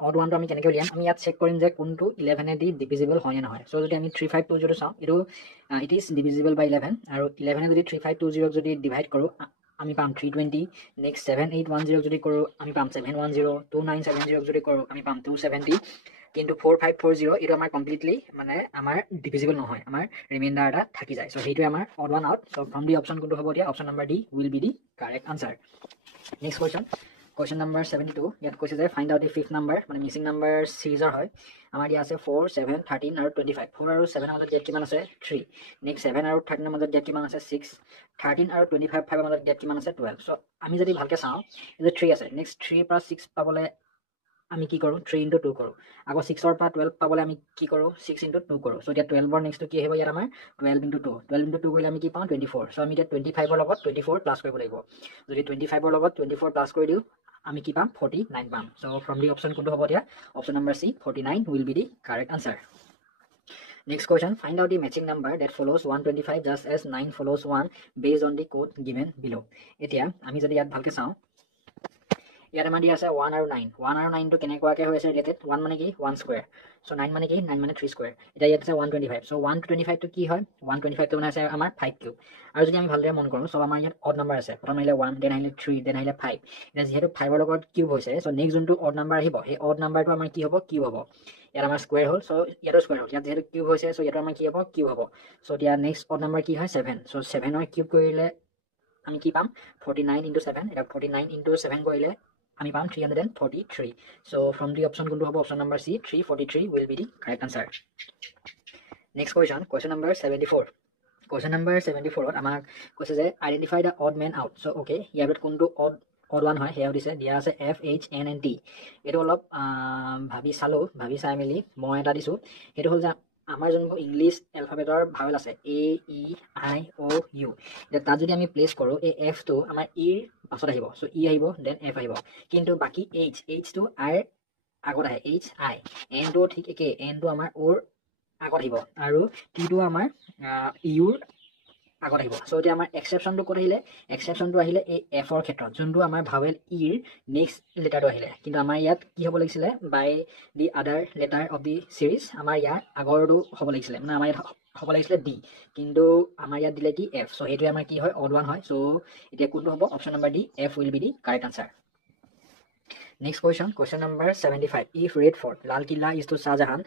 Odd ওৱানটো আমি কেনেকৈ উলিয়াম, আমি ইয়াত চেক কৰিম যে কোনটো 11 দি ডিভিজিবল হয় নে নহয়। চ' যদি আমি 3520 চাওঁ, এইটো ইট ইজ ডিভিজিবল বাই 11, আৰু 11 যদি 3520 যদি ডিভাইড কৰোঁ আমি পাম 320। নেক্সট 7810 যদি কৰোঁ আমি পাম 710, 2970 যদি কৰোঁ আমি পাম 270, কিন্তু 4540 এইটো আমাৰ কমপ্লিটলি মানে আমাৰ ডিভিজিবল নহয়, আমাৰ ৰিমাইণ্ডাৰ এটা থাকি যায়। চ' সেইটোৱে আমাৰ odd one out. So' from the option কোনটো হ'ব এতিয়া, option number D will be the correct answer. Next question number 72, ইয়াত কৈছে যে find out the fifth number, মানে মিচিং নাম্বাৰ চিৰিজৰ হয়। আমাৰ দিয়া আছে 4, 7, 13 আৰু 25। 4 আৰু 7ৰ মাজত গেপ কিমান আছে 3। নেক্সট 7 আৰু 13ৰ মাজত গেপ কিমান আছে 6। 13 আৰু 25ৰ মাজত গেপ কিমান আছে 12। চ' আমি যদি ভালকৈ চাওঁ যে 3 আছে, নেক্সট 3ৰ পৰা 6 পাবলৈ আমি কি কৰোঁ 3 × 2 কৰোঁ। আকৌ 6ৰ পৰা 12 পাবলৈ আমি কি কৰোঁ 6 × 2 কৰোঁ। চ' এতিয়া 12ৰ নেক্সটটো কি আহিব ইয়াত আমাৰ 12 × 2। 12 × 2 কৰিলে আমি কি পাওঁ 24। চ' আমি এতিয়া 25ৰ লগত 24 প্লাছ কৰিব লাগিব। যদি 25ৰ লগত 24 প্লাছ কৰি দিওঁ আমি কি পাম 49 পাম। চ' ফ্ৰম দি অপশ্যন কোনটো হ'ব এতিয়া, option number C 49 will be the correct answer. Next question, find out the matching number that follows 125 just as 9 follows 1 based on the code given below. এতিয়া আমি যদি ইয়াত ভালকৈ চাওঁ, ইয়াত আমাৰ দিয়া আছে 1 আৰু 9। 1 আৰু 9টো কেনেকুৱাকৈ হৈ আছে ৰিলেটেড, 1 মানে কি 1 স্কুৱেৰ, চ' 9 মানে কি 9 মানে 3 স্কুৱেৰ। এতিয়া ইয়াত আছে 125, চ' 125টো কি হয় 125টো মানে আছে আমাৰ 5 কিউব। আৰু যদি আমি ভালদৰে মন কৰোঁ, চ' আমাৰ ইয়াত অড নাম্বাৰ আছে, প্ৰথম আহিলে 1, দেন আহিলে 3, দেন আহিলে 5। এতিয়া যিহেতু 5ৰ লগত কিউব হৈছে, চ' নেক্সট যোনটো অড নাম্বাৰ আহিব সেই অড নাম্বাৰটো আমাৰ কি হ'ব কিউব হ'ব। ইয়াত আমাৰ স্কুৱেৰ হ'ল, চ' ইয়াতো স্কুৱেৰ হ'ল। ইয়াত যিহেতু কিউব হৈছে, চ' ইয়াতো আমাৰ কি হ'ব কিউব হ'ব। চ' এতিয়া নেক্সট অড নাম্বাৰ কি হয় 7, চ' 7ৰ কিউব কৰিলে আমি কি পাম 49 × 7। এতিয়া 49 × 7 কৰিলে আমি পাম 343। চ' ফ্ৰম দি অপশ্যন কোনটো হ'ব, option number C 343 will be the correct answer. Next question number 74। Question number 74ত আমাক কৈছে যে identify the odd man out. So' okay, ইয়াৰ ভিতৰত কোনটো অড ওৱান হয় সেয়াও দিছে, দিয়া আছে FHNNT। এইটো অলপ ভাবি চাই মেলি মই এটা দিছোঁ। সেইটো হ'ল যে আমাৰ যোনবোৰ ইংলিছ এলফাবেটৰ ভাৱেল আছে AEIOU, এতিয়া তাত যদি আমি প্লেচ কৰোঁ এই এফটো আমাৰ ইৰ পাছত আহিব, চ' ই আহিব দেন এফ আহিব। কিন্তু বাকী এইচটো আইৰ আগত আহে, HI। এনটো ঠিক একেই, এনটো আমাৰ অ'ৰ আগত আহিব, আৰু টিটো আমাৰ ইউৰ আগত আহিব। চ' এতিয়া আমাৰ এক্সেপশ্যনটো ক'ত আহিলে, এক্সেপশ্যনটো আহিলে এই এফৰ ক্ষেত্ৰত, যোনটো আমাৰ ভাৱেল ইৰ নেক্সট লেটাৰটো আহিলে। কিন্তু আমাৰ ইয়াত কি হ'ব লাগিছিলে, বাই দি আদাৰ লেটাৰ অফ দি চিৰিজ আমাৰ ইয়াৰ আগৰটো হ'ব লাগিছিলে, মানে আমাৰ ইয়াত হ'ব লাগিছিলে ডি, কিন্তু আমাৰ ইয়াত দিলে কি এফ। চ' সেইটোৱে আমাৰ কি হয় অড ওৱান হয়। চ' এতিয়া কোনটো হ'ব, option number D F will be the correct answer. Next question number 75. If Red Fort, Lal Killa is to Shah Jahan,